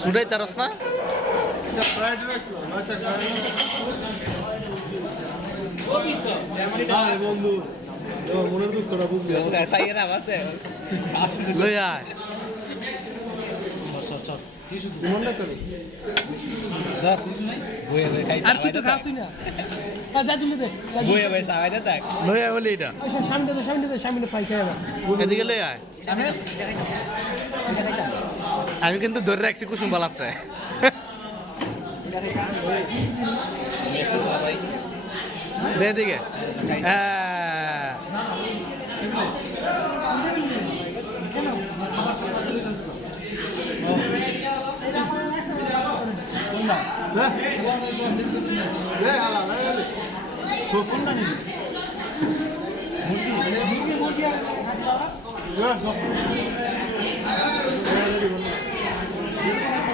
সুডাই তারস না বন্ধু মনের দুঃখটা বুঝলি তাই না আছে লই আয় মনটা করে বইয়ে বই খাই আর তুই তো খাসই না যা তুলে দে বইয়ে বই সাবাই দে তাক লই আয় বলি এটা সামনে পাই খাই এদিকে লই আয় আমি কিন্তু ধরে রাখছি কুসুম বালাতে দে এদিকে হ্যাঁ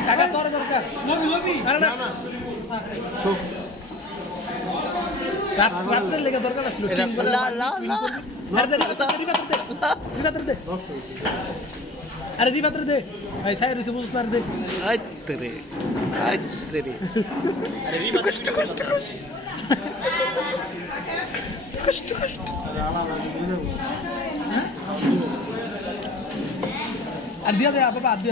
টাকা তোর দরকার লবি আরে না রাত্রে লেগে দরকার ছিল এটা লা লা লা আরে দিবাত্র দে ভাই সাই রইছে বুঝছ না দে আইতরে আইতরে আরে রিমা কষ্ট কষ্ট কষ্ট কষ্ট আর দিয়া দে বাবা